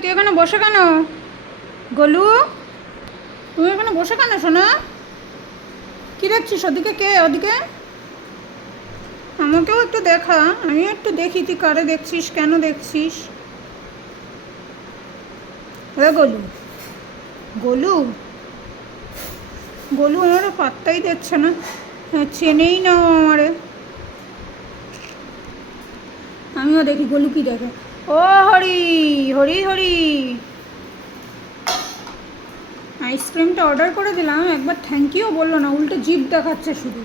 তুই এখানে বসে কেন গোলু? তুমি এখানে বসে কেন সোনা? কি দেখছিস ওদিকে? কে ওদিকে? আমাকেও একটু দেখা, আমিও একটু দেখি তুই কারে দেখছিস, কেন দেখছিস। এ গোলু, গোলু, গোলু আমারও পাত্তাই দিচ্ছে না। হ্যাঁ, চেনেই না ও আমারে। আমিও দেখি গোলু কি দেখে। ও হরি হরি হরি, আইসক্রিমটা অর্ডার করে দিলাম, একবার থ্যাংক ইউ বললো না, উল্টো জিভ দেখাচ্ছে শুধু।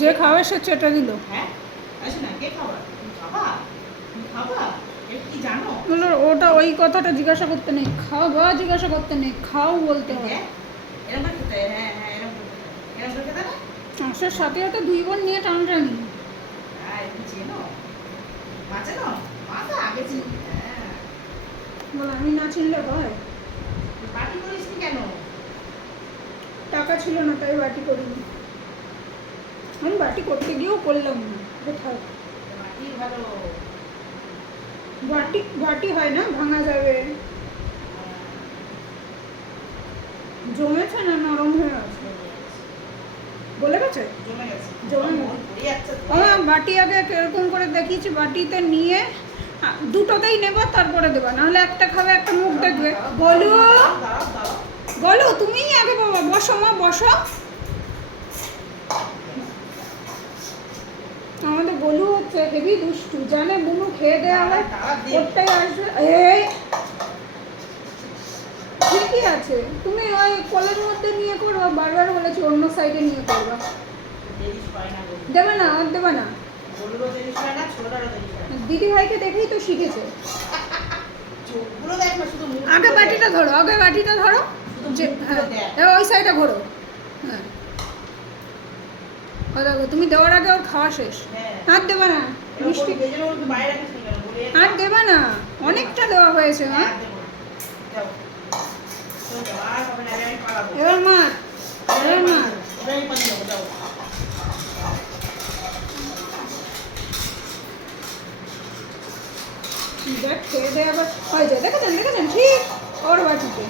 যে খাবে সে চেটে দিল। ওটা ওই কথাটা জিজ্ঞাসা করতে নেই, খাও বা জিজ্ঞাসা করতে নেই, খাও বলতে হয়। আসার সাথে সাথে 2 বোন নিয়ে টানটানি। বল আমি না চিনলে হয়? টাকা ছিল না তাই বাটি করিনি। আমি বাটি করতে গিয়েও করলাম না। কোথায় বাটি, বাটি হয় না, ভাঙা যাবে। জমেছে না নরম হয়ে আছে? বলে গেছে জমে গেছে। আমার বাটি আগে কিরকম করে দেখিয়েছি, বাটিতে নিয়ে দুটোতেই নেব, তারপরে দেবো, নাহলে একটা খাবে একটা মুখ দেখবে। বলো বলো, তুমিই আগে বাবা, বসো মা বসো। আমাদের বলু হচ্ছে হেভি দুষ্টু, জানে বুনু খেয়ে দেওয়া হয় ওরটাই আসবে। এই ঠিকই আছে, তুমি ওই কলের মধ্যে নিয়ে করবা, বারবার বলেছি অন্য সাইডে নিয়ে করবা। দেবে না আর দেবে না, দিদি ভাইকে দেখেই তো শিখেছে। আগে বাটিটা ধরো, আগে বাটিটা ধরো, ওই সাইডে ঘোরো। হ্যাঁ দেখো, তুমি দেওয়ার আগে ওর খাওয়া শেষ। আর দেবে না মিষ্টি, আর দেবে না, অনেকটা দেওয়া হয়েছে। হ্যাঁ এবার মার, এবার মার। দেখ খেয়ে দেয় আবার হয়ে যায়, দেখেছেন দেখেছেন ঠিক ওর বাটিতে।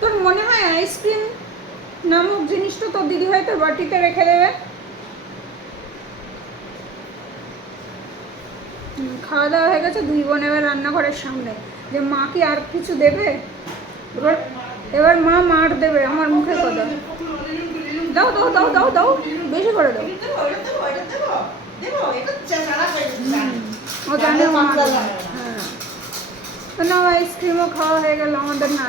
তোর মনে হয় আইসক্রিম নামক জিনিসটা তোর দিদিভাই তোর বাটিতে রেখে দেবে? খাওয়া দাওয়া হয়ে গেছে, 2 বোন এবার রান্নাঘরের সামনে, যে মা কি আর কিছু দেবে? এবার এবার মা মার দেবে আমার মুখের কথা। দাও দাও দাও দাও দাও, বেশি করে দাও। ও জানে মা। হ্যাঁ না, আইসক্রিমও খাওয়া হয়ে গেল আমাদের। না